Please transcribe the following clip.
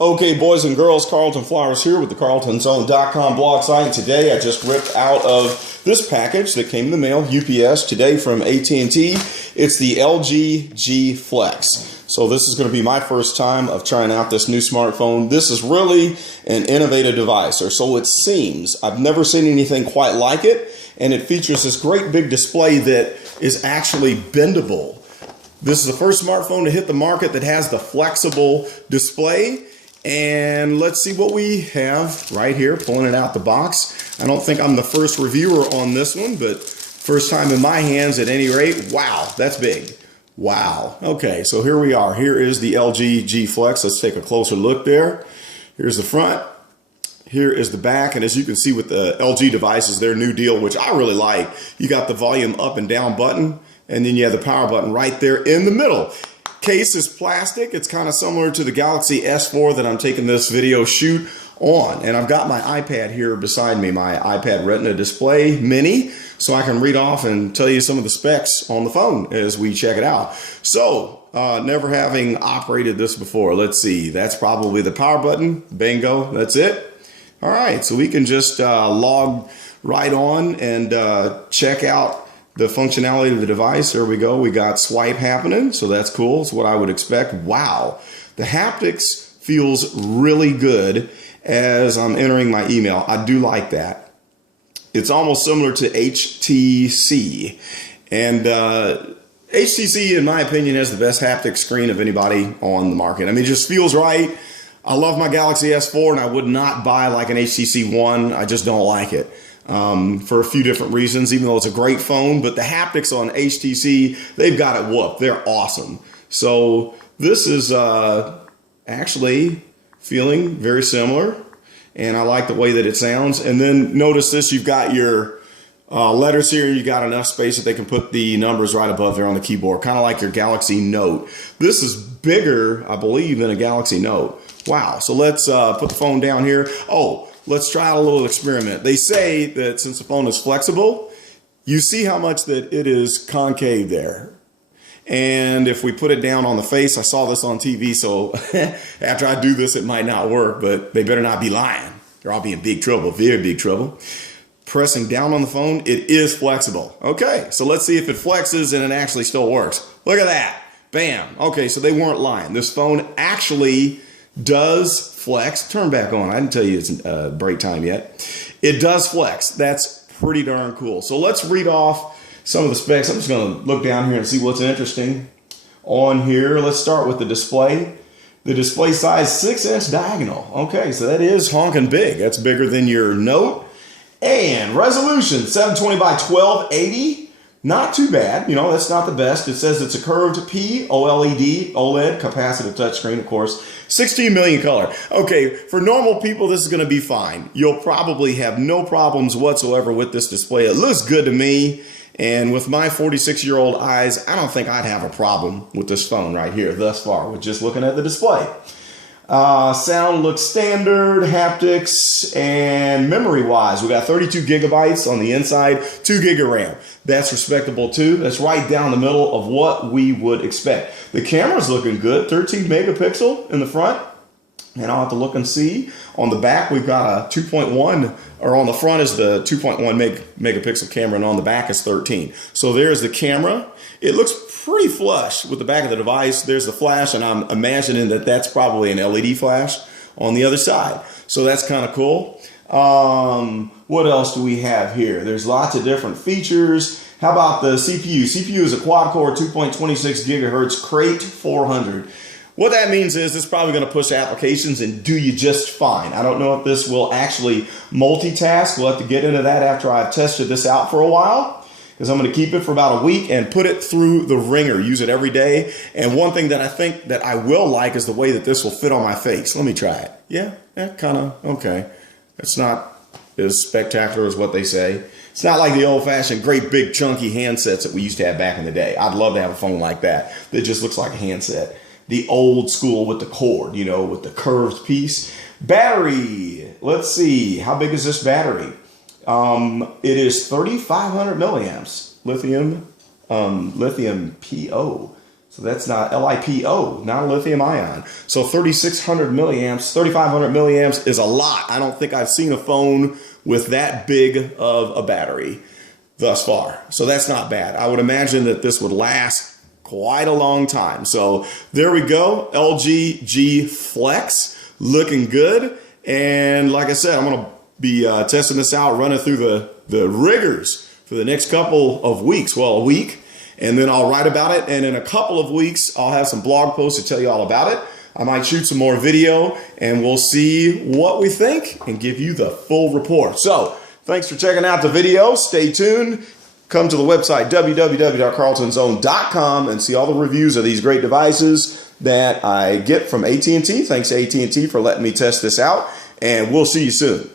Okay, boys and girls, Carlton Flowers here with the carltonzone.com blog site. And today I just ripped out of this package that came in the mail, UPS, today from AT&T. It's the LG G Flex. So this is going to be my first time of trying out this new smartphone. This is really an innovative device, or so it seems. I've never seen anything quite like it, and it features this great big display that is actually bendable. This is the first smartphone to hit the market that has the flexible display. And let's see what we have right here, pulling it out the box. I don't think I'm the first reviewer on this one, but first time in my hands at any rate. Wow, that's big. Wow. Okay, so here we are. Here is the LG G Flex. Let's take a closer look there. Here's the front. Here is the back. And as you can see with the LG devices, their new deal, which I really like, you got the volume up and down button, and then you have the power button right there in the middle. Case is plastic. It's kind of similar to the Galaxy S4 that I'm taking this video shoot on. And I've got my iPad here beside me, my iPad Retina display mini, so I can read off and tell you some of the specs on the phone as we check it out. So, never having operated this before, let's see. That's probably the power button. Bingo. That's it. All right, so we can just log right on and check out the functionality of the device. There we go. We got swipe happening, so that's cool. It's what I would expect. Wow. The haptics feels really good as I'm entering my email. I do like that. It's almost similar to HTC. And HTC, in my opinion, has the best haptic screen of anybody on the market. I mean, it just feels right. I love my Galaxy S4, and I would not buy like an HTC One. I just don't like it. For a few different reasons, even though it's a great phone, but the haptics on HTC, they've got it whooped. They're awesome. So this is actually feeling very similar, and I like the way that it sounds. And then notice this, you've got your letters here, and you got enough space that they can put the numbers right above there on the keyboard, kind of like your Galaxy Note. This is bigger, I believe, than a Galaxy Note. Wow. So let's put the phone down here. Oh, let's try out a little experiment. They say that since the phone is flexible, you see how much that it is concave there. And if we put it down on the face, I saw this on TV, so after I do this, it might not work, but they better not be lying. Or I'll be in big trouble, very big trouble. Pressing down on the phone, it is flexible. Okay, so let's see if it flexes and it actually still works. Look at that. Bam. Okay, so they weren't lying. This phone actually does flex. Turn back on. I didn't tell you it's break time yet. It does flex. That's pretty darn cool. So let's read off some of the specs. I'm just going to look down here and see what's interesting on here. Let's start with the display. The display size, 6-inch diagonal. Okay, so that is honking big. That's bigger than your Note. And resolution, 720 by 1280. Not too bad, you know, that's not the best. It says it's a curved P-OLED, OLED, capacitive touchscreen, of course. 16 million color. Okay, for normal people, this is going to be fine. You'll probably have no problems whatsoever with this display. It looks good to me, and with my 46-year-old eyes, I don't think I'd have a problem with this phone right here thus far with just looking at the display. Sound looks standard, haptics, and memory-wise, we got 32 gigabytes on the inside, 2 gig of RAM. That's respectable too. That's right down the middle of what we would expect. The camera's looking good, 13 megapixel in the front, and I'll have to look and see. On the back, we've got a 2.1, or on the front is the 2.1 megapixel camera, and on the back is 13. So there's the camera. It looks pretty flush with the back of the device. There's the flash, and I'm imagining that that's probably an LED flash on the other side. So that's kind of cool. What else do we have here? There's lots of different features. How about the CPU? CPU is a quad-core 2.26 gigahertz Crate 400. What that means is it's probably going to push applications and do you just fine. I don't know if this will actually multitask. We'll have to get into that after I've tested this out for a while, because I'm going to keep it for about a week and put it through the ringer, use it every day. And one thing that I think that I will like is the way that this will fit on my face. Let me try it. Yeah, kind of, okay. It's not as spectacular as what they say. It's not like the old-fashioned great big chunky handsets that we used to have back in the day. I'd love to have a phone like that just looks like a handset. The old school with the cord, you know, with the curved piece. Battery, let's see, how big is this battery? It is 3,500 milliamps, lithium PO. So that's not LiPo, not lithium ion. So 3,600 milliamps, 3,500 milliamps is a lot. I don't think I've seen a phone with that big of a battery thus far. So that's not bad. I would imagine that this would last quite a long time. So there we go. LG G Flex looking good. And like I said, I'm going to be testing this out, running through the rigors for the next couple of weeks. Well, a week. And then I'll write about it. And in a couple of weeks, I'll have some blog posts to tell you all about it. I might shoot some more video and we'll see what we think and give you the full report. So thanks for checking out the video. Stay tuned. Come to the website www.carltonzone.com and see all the reviews of these great devices that I get from AT&T. Thanks to AT&T for letting me test this out. And we'll see you soon.